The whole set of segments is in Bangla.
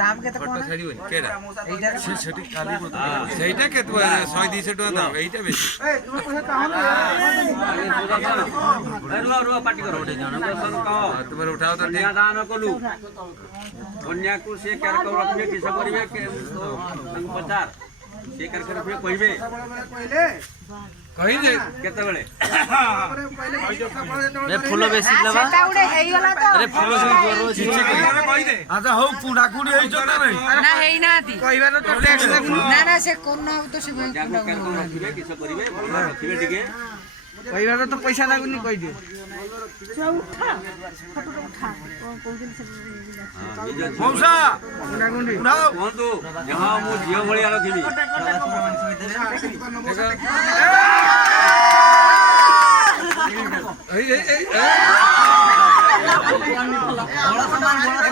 দাম কেতে কোন ছাড়িবনি কেডা এইটা সেটি খালি মত সেইটা কে 100 200 টাকা দাম এইটা বেশি রুয়া পার্টি করো ওঠে জানো তোমার উঠাও তো ঠিক দান কলু কন্যা को से कर कर रखबे किस करिवे के पचार से कर कर रखबे कहिबे कहि दे केते बेले ए फूल बेसी लबा सेटा उडे हेई गला तो अरे फूल से जोरो कहि दे अच्छा हो कुडा कुडी हेई छ ना नहीं ना हेई नाती कहिबा तो टैक्स ना ना से कोन ना तो से कुडा रखबे किस करिवे रखबे ठीक कहिबा तो पैसा लागुनी कहि दे उठा फोटो उठा कोन दिन से मौसा गुंडी उठाओ कोंतु यहां मु जियो भलिया रखिबी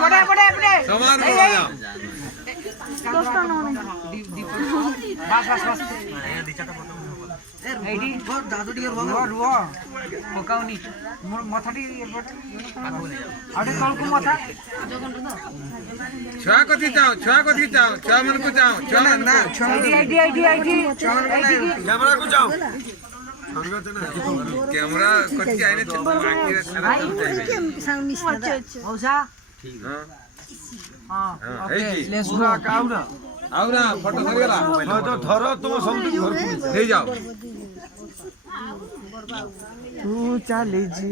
बड़ा बड़ा सामान दोस्तों बस बस এইডি দাদু টিকে রুহ পকাউনি মাথাটি আড়ে কলকু মাথা ছয়া কতি চাও ছয়া মন কো চাও ছয়া না আইডি ক্যামেরা কো চাও ক্যামেরা কতি আইনে বাকি রাখা সাউন্ড মিস মৌসা ঠিক हां ओके लेट्स गो काउना आउना फोटो धरगला तो धरो तुम सब ले जाओ तू चले जी